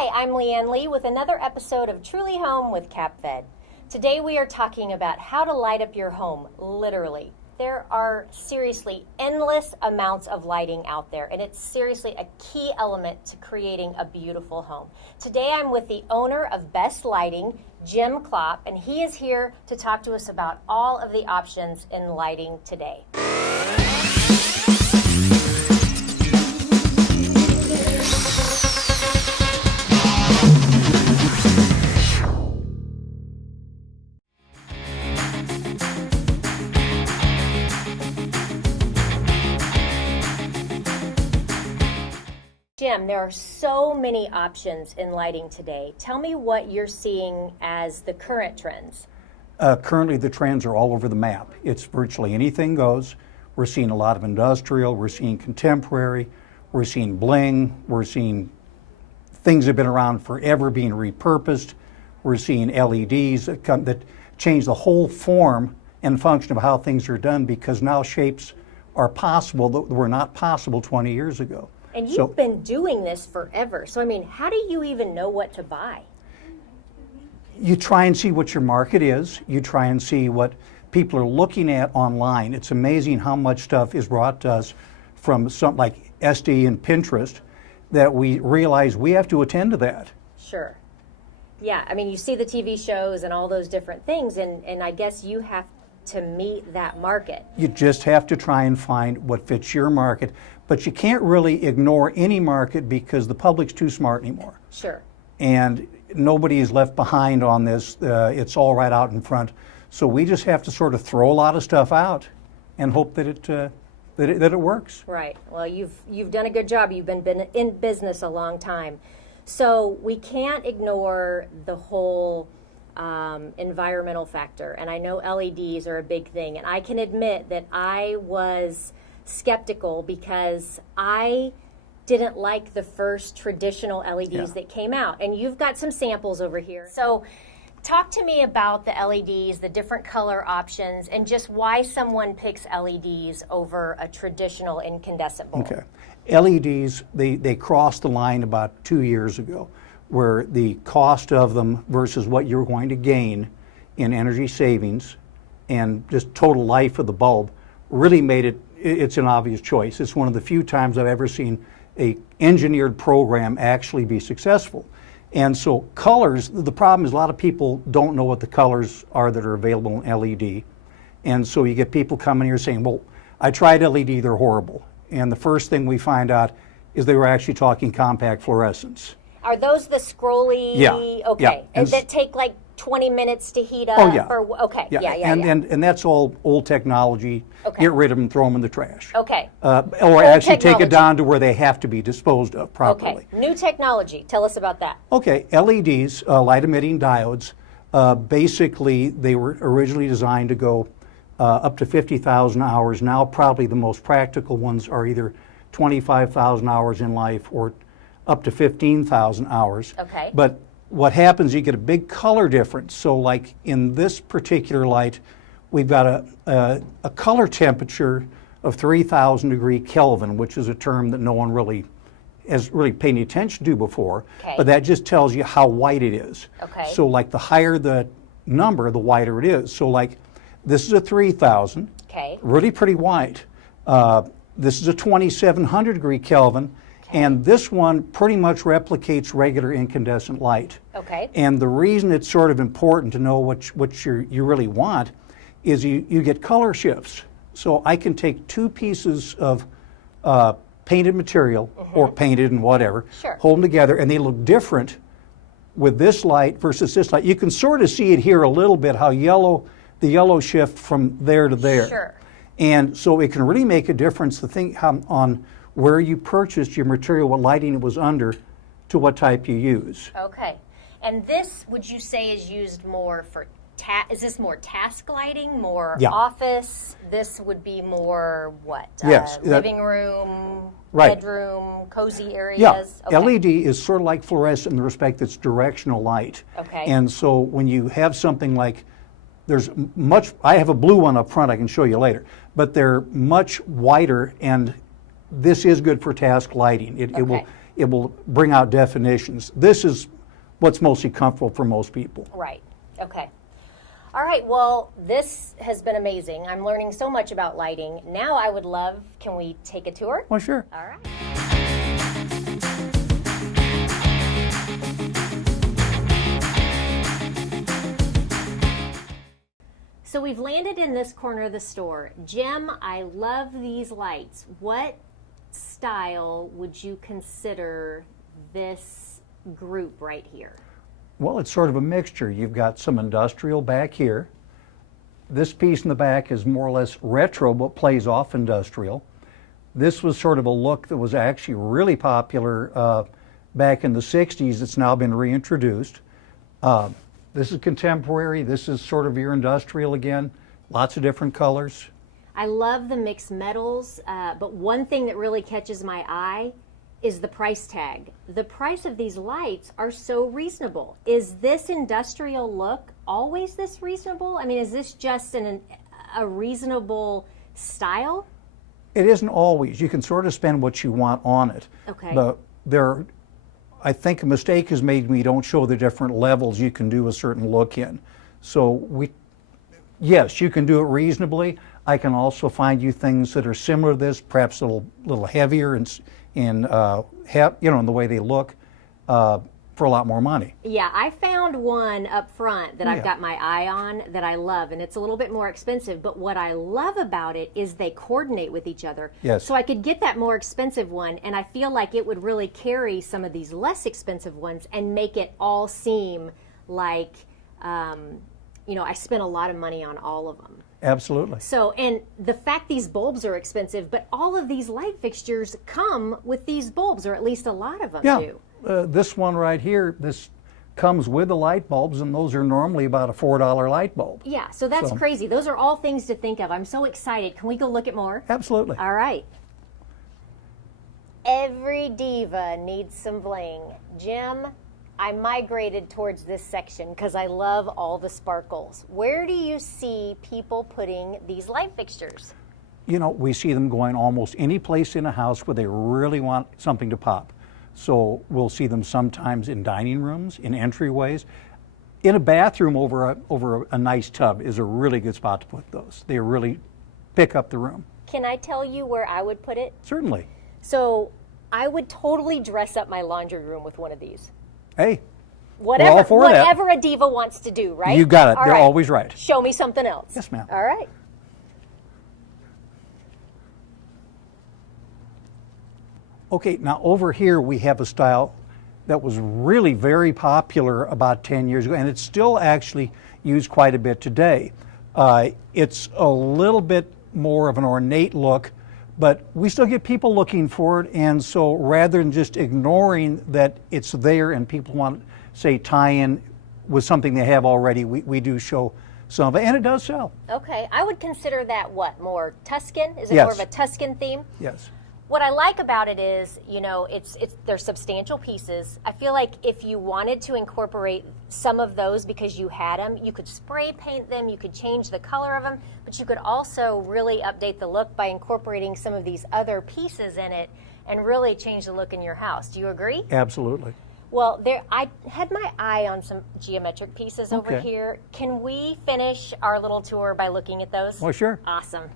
Hi, I'm Leanne Lee with another episode of Truly Home with CapFed. Today we are talking about how to light up your home, literally. There are seriously endless amounts of lighting out there, and it's seriously a key element to creating a beautiful home. Today I'm with the owner of Best Lighting, Jim Klopp, and he is here to talk to us about all of the options in lighting today. Jim, there are so many options in lighting today. Tell me what you're seeing as the current trends. Currently, the trends are all over the map. It's virtually anything goes. We're seeing a lot of industrial, we're seeing contemporary, we're seeing bling, we're seeing things that have been around forever being repurposed. We're seeing LEDs that change the whole form and function of how things are done, because now shapes are possible that were not possible 20 years ago. And you've been doing this forever. So, I mean, how do you even know what to buy? You try and see what your market is. You try and see what people are looking at online. It's amazing how much stuff is brought to us from something like SD and Pinterest that we realize we have to attend to that. Sure. Yeah, I mean, you see the TV shows and all those different things, and I guess you have to meet that market. You just have to try and find what fits your market, but you can't really ignore any market because the public's too smart anymore. Sure. And nobody is left behind on this. It's all right out in front. So we just have to sort of throw a lot of stuff out and hope that it works. Right. Well, you've done a good job. You've been in business a long time. So we can't ignore the whole environmental factor. And I know LEDs are a big thing. And I can admit that I was skeptical because I didn't like the first traditional LEDs that came out. And you've got some samples over here. So talk to me about the LEDs, the different color options, and just why someone picks LEDs over a traditional incandescent bulb. Okay. LEDs, they crossed the line about 2 years ago, where the cost of them versus what you're going to gain in energy savings and just total life of the bulb really made it's an obvious choice. It's one of the few times I've ever seen a engineered program actually be successful. And so colors, the problem is a lot of people don't know what the colors are that are available in LED. And so you get people coming here saying, well, I tried LED, they're horrible. And the first thing we find out is they were actually talking compact fluorescents. Are those the scrolly? Yeah. Okay. Yeah. And that take like 20 minutes to heat up? Oh, yeah. Okay. Yeah. And that's all old technology. Okay. Get rid of them, throw them in the trash. Okay. Or actually take it down to where they have to be disposed of properly. Okay. New technology. Tell us about that. Okay. LEDs, light emitting diodes, basically they were originally designed to go up to 50,000 hours. Now probably the most practical ones are either 25,000 hours in life or up to 15,000 hours. Okay. But what happens, you get a big color difference. So like in this particular light, we've got a color temperature of 3,000 degree Kelvin, which is a term that no one really has paid any attention to before. Okay. But that just tells you how white it is. Okay. So like the higher the number, the whiter it is. So like this is a 3,000. Okay. Really pretty white. This is a 2,700 degree Kelvin. And this one pretty much replicates regular incandescent light. Okay. And the reason it's sort of important to know what you really want is you get color shifts. So I can take two pieces of painted material or painted and whatever, hold them together, and they look different with this light versus this light. You can sort of see it here a little bit, how the yellow shift from there to there. Sure. And so it can really make a difference, on where you purchased your material, what lighting it was under, to what type you use. Okay. And this, would you say, is used more for, is this more task lighting, more office? This would be more what? Yes. Living room, right. Bedroom, cozy areas? Yeah. Okay. LED is sort of like fluorescent in the respect that it's directional light. Okay. And so when you have something like, I have a blue one up front I can show you later, but they're much whiter, and this is good for task lighting. It it will bring out definitions. This is what's mostly comfortable for most people. Right. Okay. All right. Well, this has been amazing. I'm learning so much about lighting. Now I would love, can we take a tour? Well, sure. All right. So we've landed in this corner of the store. Jim, I love these lights. What style would you consider this group right here? Well, it's sort of a mixture. You've got some industrial back here. This piece in the back is more or less retro, but plays off industrial. This was sort of a look that was actually really popular back in the 60s. It's now been reintroduced. This is contemporary. This is sort of your industrial again. Lots of different colors. I love the mixed metals, but one thing that really catches my eye is the price tag. The price of these lights are so reasonable. Is this industrial look always this reasonable? I mean, is this just a reasonable style? It isn't always. You can sort of spend what you want on it. Okay. But I think a mistake is made when you don't show the different levels you can do a certain look in. So yes, you can do it reasonably. I can also find you things that are similar to this, perhaps a little heavier in the way they look, for a lot more money. Yeah, I found one up front that I've got my eye on that I love, and it's a little bit more expensive, but what I love about it is they coordinate with each other. Yes. So I could get that more expensive one, and I feel like it would really carry some of these less expensive ones and make it all seem like, I spent a lot of money on all of them. Absolutely. So, and the fact these bulbs are expensive, but all of these light fixtures come with these bulbs, or at least a lot of them do. This one right here, this comes with the light bulbs, and those are normally about a $4 light bulb. Yeah, so that's crazy. Those are all things to think of. I'm so excited. Can we go look at more? Absolutely. All right. Every diva needs some bling. Jim, I migrated towards this section because I love all the sparkles. Where do you see people putting these light fixtures? We see them going almost any place in a house where they really want something to pop. So we'll see them sometimes in dining rooms, in entryways. In a bathroom over a nice tub is a really good spot to put those. They really pick up the room. Can I tell you where I would put it? Certainly. So I would totally dress up my laundry room with one of these. Hey, Whatever, we're all for that. whatever a diva wants to do, right? You got it. All They're right. always right. Show me something else. Yes, ma'am. All right. Okay, now over here we have a style that was really very popular about 10 years ago, and it's still actually used quite a bit today. It's a little bit more of an ornate look, but we still get people looking for it, and so rather than just ignoring that it's there and people want to, say, tie in with something they have already, we do show some of it, and it does sell. Okay, I would consider that what, more Tuscan? Is it Yes. more of a Tuscan theme? Yes. What I like about it is, they're substantial pieces. I feel like if you wanted to incorporate some of those because you had them, you could spray paint them, you could change the color of them, but you could also really update the look by incorporating some of these other pieces in it and really change the look in your house. Do you agree? Absolutely. Well, I had my eye on some geometric pieces over Okay. here. Can we finish our little tour by looking at those? Well, sure. Awesome.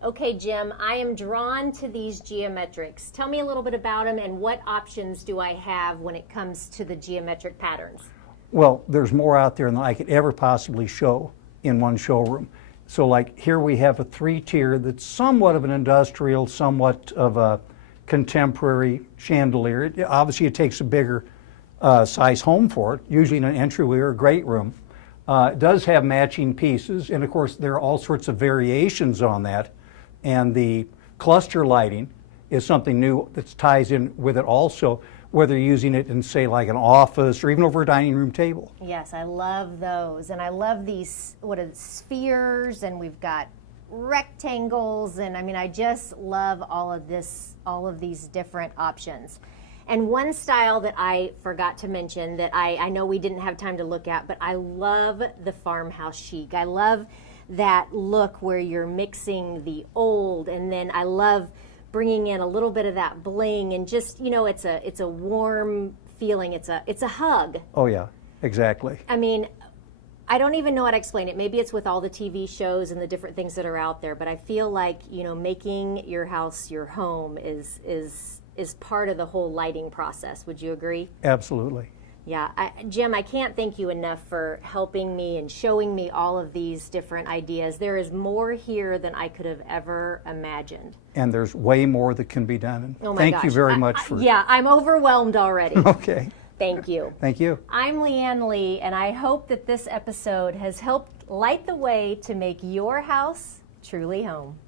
Okay, Jim, I am drawn to these geometrics. Tell me a little bit about them and what options do I have when it comes to the geometric patterns? Well, there's more out there than I could ever possibly show in one showroom. So like here we have a 3-tier that's somewhat of an industrial, somewhat of a contemporary chandelier. Obviously it takes a bigger size home for it, usually in an entryway or a great room. It does have matching pieces, and of course there are all sorts of variations on that. And the cluster lighting is something new that ties in with it also, whether you're using it in, say, like an office or even over a dining room table. Yes, I love those. And I love these, spheres, and we've got rectangles, and I just love all of these different options. And one style that I forgot to mention that I know we didn't have time to look at, but I love the farmhouse chic. I love that look where you're mixing the old, and then I love bringing in a little bit of that bling, and just, you know, it's a warm feeling. It's a hug. Oh yeah, exactly. I mean, I don't even know how to explain it. Maybe it's with all the TV shows and the different things that are out there, but I feel like, you know, making your house your home is part of the whole lighting process. Would you agree? Absolutely. Yeah, Jim, I can't thank you enough for helping me and showing me all of these different ideas. There is more here than I could have ever imagined. And there's way more that can be done. Oh my Thank gosh. you very much for. Yeah, I'm overwhelmed already. Okay. Thank you. Thank you. I'm Leanne Lee, and I hope that this episode has helped light the way to make your house truly home.